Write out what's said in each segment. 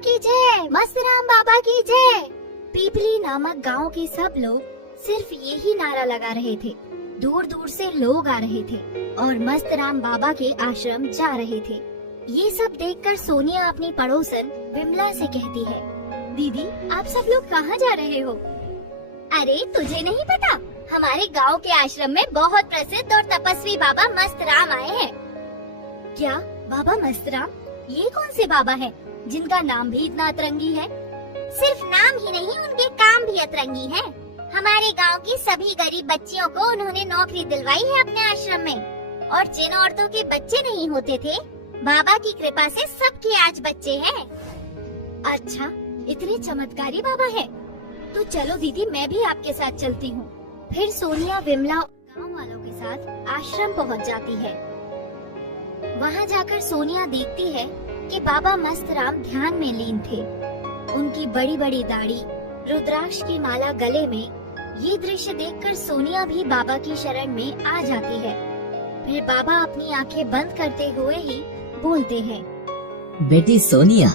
की जय, मस्तराम बाबा की जय। पीपली नामक गांव के सब लोग सिर्फ यही नारा लगा रहे थे। दूर दूर से लोग आ रहे थे और मस्तराम बाबा के आश्रम जा रहे थे। ये सब देखकर सोनिया अपनी पड़ोसन विमला से कहती है, दीदी आप सब लोग कहाँ जा रहे हो? अरे तुझे नहीं पता, हमारे गांव के आश्रम में बहुत प्रसिद्ध और तपस्वी बाबा मस्तराम आए हैं। क्या बाबा मस्तराम? ये कौन से बाबा हैं जिनका नाम भी इतना अतरंगी है? सिर्फ नाम ही नहीं, उनके काम भी अतरंगी हैं। हमारे गांव की सभी गरीब बच्चियों को उन्होंने नौकरी दिलवाई है अपने आश्रम में, और जिन औरतों के बच्चे नहीं होते थे, बाबा की कृपा से सबके आज बच्चे हैं। अच्छा, इतने चमत्कारी बाबा हैं। तो चलो दीदी, मैं भी आपके साथ चलती हूँ। फिर सोनिया विमला गांव वालों के साथ आश्रम पहुँच जाती है। वहाँ जाकर सोनिया देखती है कि बाबा मस्तराम ध्यान में लीन थे। उनकी बड़ी बड़ी दाढ़ी, रुद्राक्ष की माला गले में। ये दृश्य देखकर सोनिया भी बाबा की शरण में आ जाती है। फिर बाबा अपनी आंखें बंद करते हुए ही बोलते हैं, बेटी सोनिया,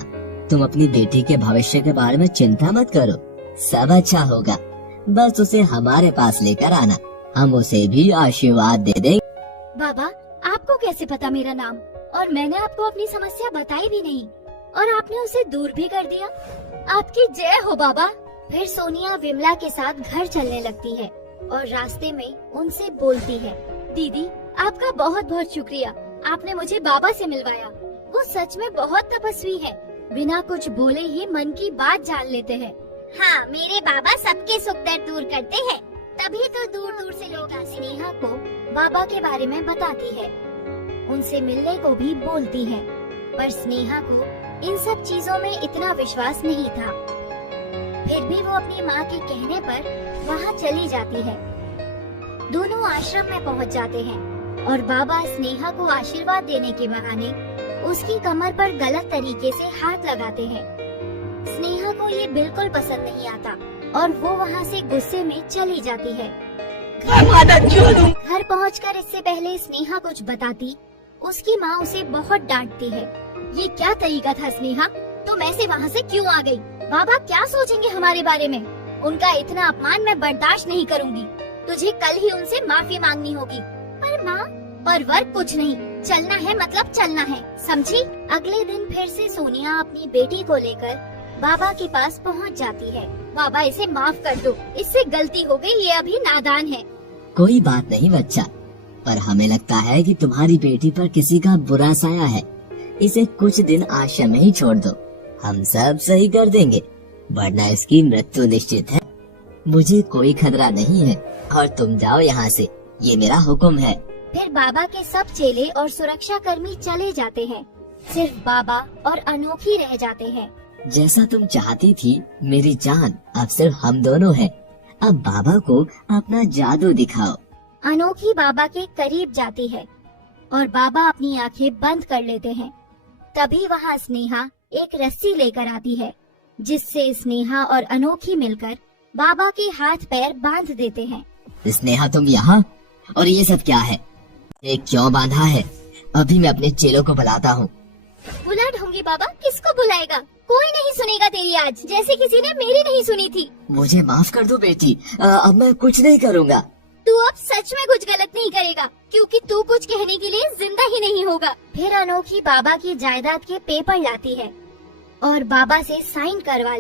तुम अपनी बेटी के भविष्य के बारे में चिंता मत करो, सब अच्छा होगा। बस उसे हमारे पास लेकर आना, हम उसे भी आशीर्वाद दे देंगे। बाबा आपको कैसे पता मेरा नाम? और मैंने आपको अपनी समस्या बताई भी नहीं, और आपने उसे दूर भी कर दिया। आपकी जय हो बाबा। फिर सोनिया विमला के साथ घर चलने लगती है और रास्ते में उनसे बोलती है, दीदी आपका बहुत बहुत शुक्रिया, आपने मुझे बाबा से मिलवाया। वो सच में बहुत तपस्वी है, बिना कुछ बोले ही मन की बात जान लेते हैं। हाँ, मेरे बाबा सबके सुख दर्द दूर करते हैं, तभी तो दूर दूर से लोग स्नेहा को बाबा के बारे में बताती है। उनसे मिलने को भी बोलती है, पर स्नेहा को इन सब चीजों में इतना विश्वास नहीं था। फिर भी वो अपनी माँ के कहने पर वहाँ चली जाती है। दोनों आश्रम में पहुँच जाते हैं और बाबा स्नेहा को आशीर्वाद देने के बहाने उसकी कमर पर गलत तरीके से हाथ लगाते हैं। स्नेहा को ये बिल्कुल पसंद नहीं आता और वो वहाँ से गुस्से में चली जाती है। घर पहुंचकर इससे पहले स्नेहा कुछ बताती, उसकी माँ उसे बहुत डांटती है। ये क्या तरीका था स्नेहा, तुम ऐसे वहाँ से क्यों आ गई? बाबा क्या सोचेंगे हमारे बारे में? उनका इतना अपमान मैं बर्दाश्त नहीं करूँगी। तुझे कल ही उनसे माफी मांगनी होगी। पर माँ, पर वर्क कुछ नहीं, चलना है मतलब चलना है, समझी? अगले दिन फिर से सोनिया अपनी बेटी को लेकर बाबा के पास पहुंच जाती है। बाबा इसे माफ कर दो, इससे गलती हो गई, ये अभी नादान है। कोई बात नहीं बच्चा, पर हमें लगता है कि तुम्हारी बेटी पर किसी का बुरा साया है। इसे कुछ दिन आश्रम में ही छोड़ दो, हम सब सही कर देंगे, वरना इसकी मृत्यु निश्चित है। मुझे कोई खतरा नहीं है और तुम जाओ यहाँ से, ये मेरा हुक्म है। फिर बाबा के सब चेले और सुरक्षा कर्मी चले जाते हैं। सिर्फ बाबा और अनोखी रह जाते हैं। जैसा तुम चाहती थी मेरी जान, अब सिर्फ हम दोनों हैं। अब बाबा को अपना जादू दिखाओ। अनोखी बाबा के करीब जाती है और बाबा अपनी आंखें बंद कर लेते हैं। तभी वहाँ स्नेहा एक रस्सी लेकर आती है, जिससे स्नेहा और अनोखी मिलकर बाबा के हाथ पैर बांध देते हैं। स्नेहा तुम यहाँ? और ये सब क्या है? ये क्यों बांधा है? अभी मैं अपने चेलों को बुलाता हूँ। बुला ढूंढी बाबा, किसको बुलाएगा? कोई नहीं सुनेगा तेरी आज, जैसे किसी ने मेरी नहीं सुनी थी। मुझे माफ कर दो बेटी, अब मैं कुछ नहीं करूँगा। तू अब सच में कुछ गलत नहीं करेगा, क्योंकि तू कुछ कहने के लिए जिंदा ही नहीं होगा। फिर अनोखी बाबा की जायदाद के पेपर लाती है और बाबा से साइन करवा